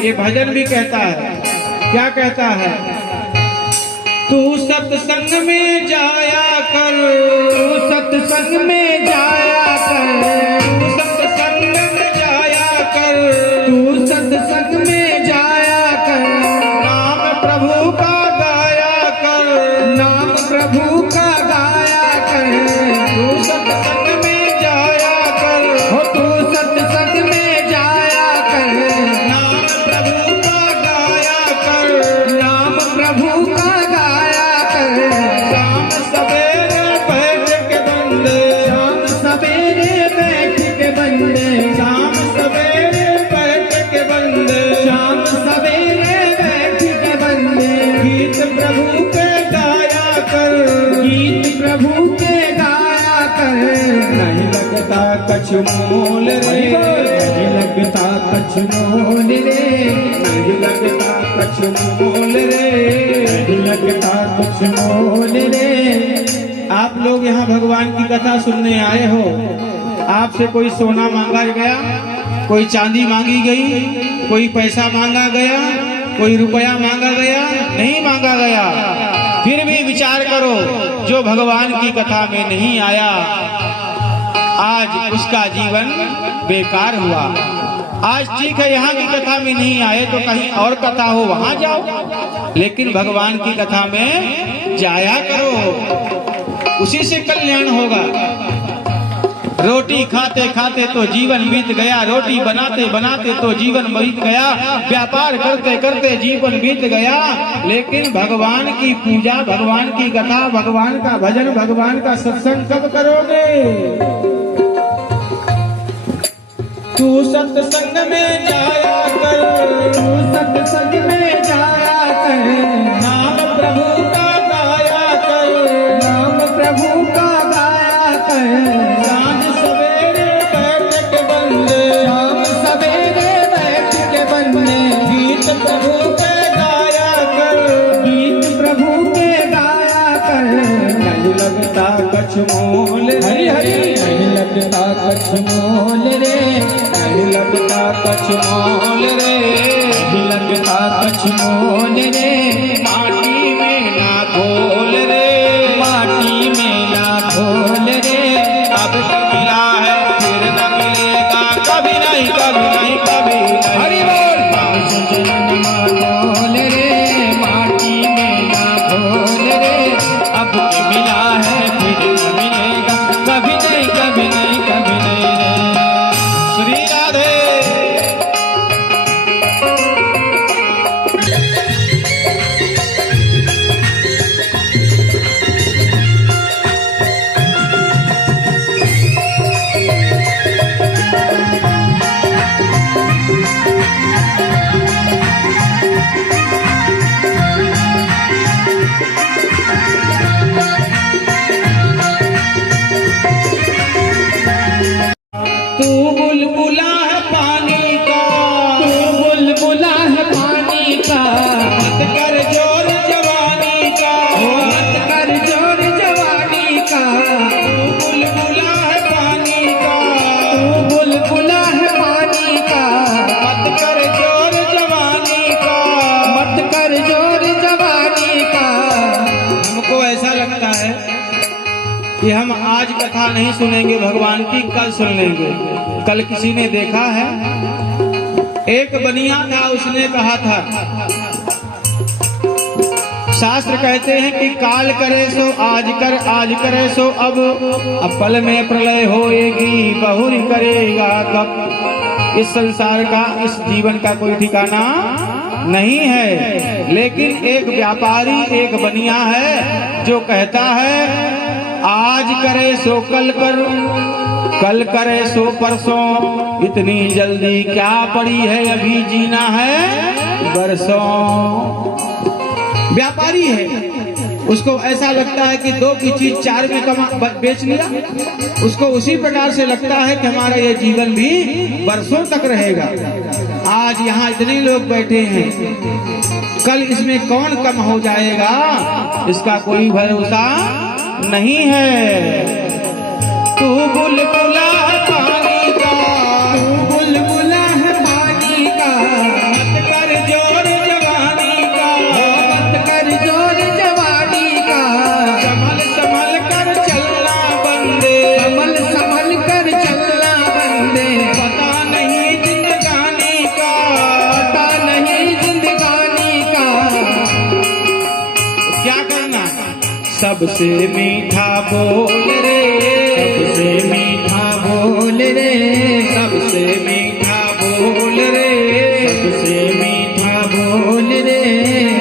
ये भजन भी कहता है। क्या कहता है? तू सत्संग में जाया कर, तू सत्संग में जाया कर, तू सत्संग में जाया कर, तू सत्संग में जाया कर, नाम प्रभु का गाया कर, नाम प्रभु का गाया कर, तू सत्संग में जाया कर, हो तू सत्संग में जाया कर, नाम प्रभु का गाया कर, नाम प्रभु का गाया कर, शाम सवेरे बैठ के बंदे, शाम सवेरे बैठ के बंदे, शाम सवेरे बैठ के बंदे, शाम सवेरे बैठ के बंदे, गीत प्रभु के गाया कर, गीत प्रभु के गाया कर, नहीं लगता कछ मोल रे, नहीं लगता कछ मोल रे, नहीं लगता कछ मोल रे, नहीं लगता कुछ मोल रे। आप लोग यहाँ भगवान की कथा सुनने आए हो, आपसे कोई सोना मांगा गया, कोई चांदी मांगी गई, कोई पैसा मांगा गया, कोई रुपया मांगा गया? नहीं मांगा गया। फिर भी विचार करो, जो भगवान की कथा में नहीं आया आज उसका जीवन बेकार हुआ। आज ठीक है यहाँ की कथा में नहीं आए तो कहीं और कथा हो वहां जाओ, लेकिन भगवान की कथा में जाया करो, उसी से कल्याण होगा। रोटी खाते खाते तो जीवन बीत गया, रोटी बनाते बनाते तो जीवन बीत गया, व्यापार करते करते जीवन बीत गया, लेकिन भगवान की पूजा, भगवान की कथा, भगवान का भजन, भगवान का सत्संग कब करोगे? तू सत्संग में जाया कर, तू सत्संग में जाया कर, नाम प्रभु का गाया कर, नाम प्रभु का गाया कर, शाम सवेरे बैठ के बंदे, शाम सवेरे बैठ के बंदे, गीत प्रभु के गाया कर, गीत प्रभु के गाया कर, नहीं लगता कछ मोल, हरि हरि, नहीं लगता कछ मोल रे, नहीं लगता कछ मोल रे, नहीं लगता कछ मोल रे, माटी में ना खोल रे, माटी में ना खोल रे, अब मिला है फिर न मिलेगा, कभी नहीं कभी नहीं कभी नहीं, हरि बोल, खोल रे, माटी में ना खोल रे, अब मिला है फिर न मिलेगा, कभी नहीं कभी नहीं कभी नहीं रे। श्री राधे। तू बुलबुला है पानी का, तू बुलबुला है पानी का, मत कर जोर जवानी का, मत कर जोर जवानी का, तू बुलबुला है पानी का, तू बुलबुला है पानी का, मत कर जोर जवानी का, मत कर जोर जवानी का। हमको ऐसा लगता है कि हम आज कथा नहीं सुनेंगे भगवान की, कल सुन लेंगे। कल किसी ने देखा है, एक बनिया था, उसने कहा था, शास्त्र कहते हैं कि काल करे सो आज कर, आज करे सो अब पल में प्रलय होएगी, बहुरी करेगा कब। इस संसार का, इस जीवन का कोई ठिकाना नहीं है। लेकिन एक व्यापारी, एक बनिया है जो कहता है आज करे सो कल कर, कल करे सो परसों, इतनी जल्दी क्या पड़ी है, अभी जीना है बरसों। व्यापारी है, उसको ऐसा लगता है कि 2 की चीज 4 में बेच लिया, उसको उसी प्रकार से लगता है कि हमारा ये जीवन भी बरसों तक रहेगा। आज यहाँ इतने लोग बैठे हैं, कल इसमें कौन कम हो जाएगा, इसका कोई भरोसा नहीं है। तू बुलबुला पानी का, तू बुलबुला है पानी का, मत सबसे मीठा बोल रे, सबसे मीठा बोल रे, सबसे मीठा बोल रे, सबसे मीठा बोल रे,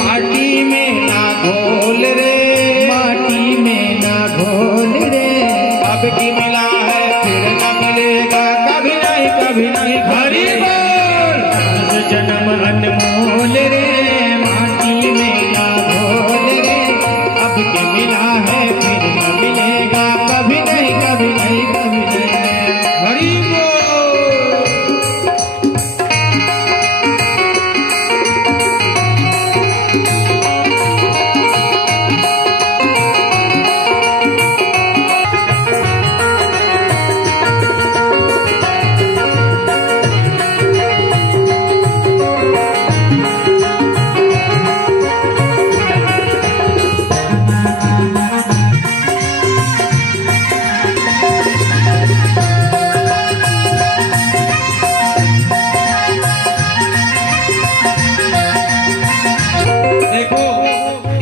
माटी में ना घोल रे, माटी में ना घोल रे, अब की मिला है फिर न मिलेगा कभी नहीं, कभी नहीं। हरि बोल। जन्म अनमोल रे, माटी में ना घोल रे, अब के मिला है फिर न मिलेगा कभी नहीं, कभी नहीं, कभी नहीं। हरि बोल।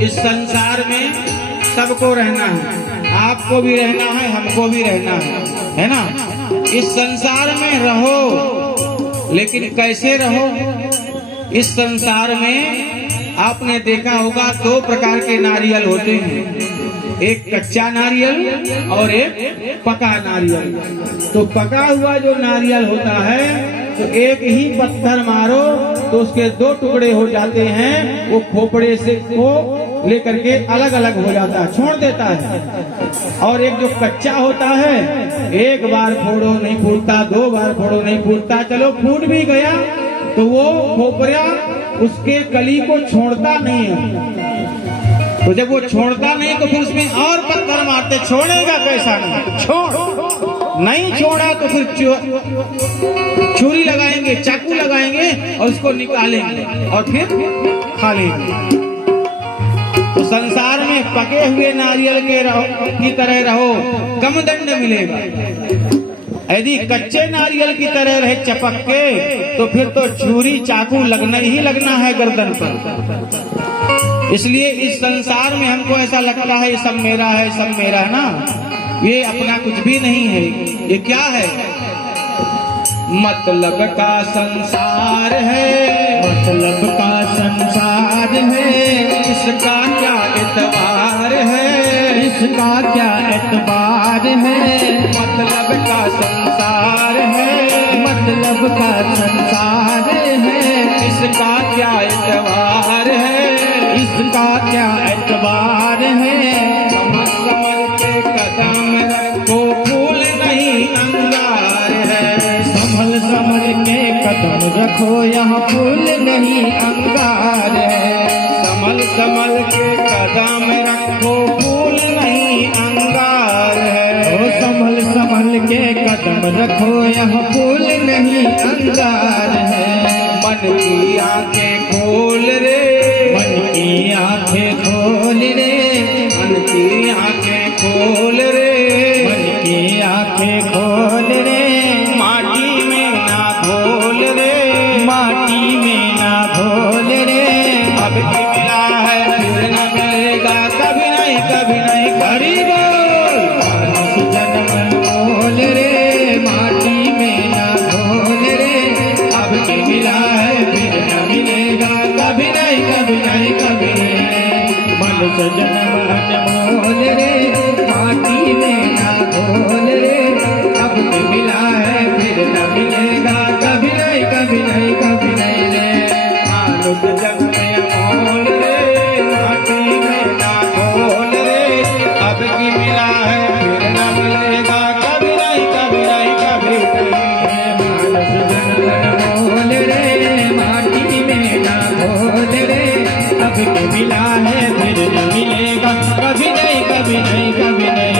इस संसार में सबको रहना है, आपको भी रहना है, हमको भी रहना है ना। इस संसार में रहो, लेकिन कैसे रहो? इस संसार में आपने देखा होगा दो प्रकार के नारियल होते हैं, एक कच्चा नारियल और एक पका नारियल। तो पका हुआ जो नारियल होता है तो एक ही पत्थर मारो तो उसके दो टुकड़े हो जाते हैं, वो खोपड़े से को लेकर के अलग अलग हो जाता है, छोड़ देता है। और एक जो कच्चा होता है, एक बार फोड़ो नहीं फूटता, दो बार फोड़ो नहीं फूटता, चलो फूट भी गया तो वो खोपड़ा उसके कली को छोड़ता नहीं है। तो जब वो छोड़ता नहीं तो फिर उसमें और पत्थर मारते, छोड़ेगा कैसा? नहीं छोड़, नहीं छोड़ा तो फिर छुरी लगाएंगे, चाकू लगाएंगे और उसको निकालेंगे और फिर खा लेंगे। तो संसार में पके हुए नारियल की तरह रहो, कम दंड मिलेगा। यदि कच्चे नारियल की तरह रहे चपक के तो फिर तो छुरी चाकू लगना ही लगना है गर्दन पर। इसलिए इस संसार में हमको ऐसा लगता है ये सब मेरा है, सब मेरा है ना, ये अपना कुछ भी नहीं है। ये क्या है? मतलब का संसार है, मतलब का संसार है, इसका क्या एतबार है, इसका क्या एतबार है, मतलब का संसार है, मतलब का संसार है, इसका क्या एतबार है, इसका क्या एतबार है। समझ समझ के कदम रखो, फूल नहीं अंगार है, संभल संभल के कदम रखो, यहाँ फूल नहीं अंगार है। संभल संभल के कदम रखो, फूल नहीं अंगार है। ओ संभल संभल के कदम रखो, यहाँ फूल नहीं अंगार है। मन की आंखें खोल रे, मन की आंखें खोल रे, मन की आंखें खोल रे, मन की आंखें खोल रे, माटी में ना घोल रे, माटी में ना घोल रे। अब की मिला है फिर न मिलेगा कभी नहीं, कभी नहीं। हरि बोल। मानुष जन्म बोल रे, माटी में ना घोल रे, अब की मिला है फिर न मिलेगा कभी नहीं, कभी नहीं, कभी नहीं। मनुष्य जन्म अनमोल रे, माटी में ना घोल रे, अब की मिला है फिर न मिलेगा कभी नहीं, कभी नहीं, कभी नहीं रे। मानुष जन्म अनमोल रे, माटी में ना घोल रे, अब की मिला है फिर न मिलेगा कभी नहीं, कभी नहीं, कभी नहीं। मानुष जन्म अनमोल रे, माटी में ना घोल रे, अब के मिला है फिर न मिलेगा कभी नहीं, कभी नहीं, कभी नहीं।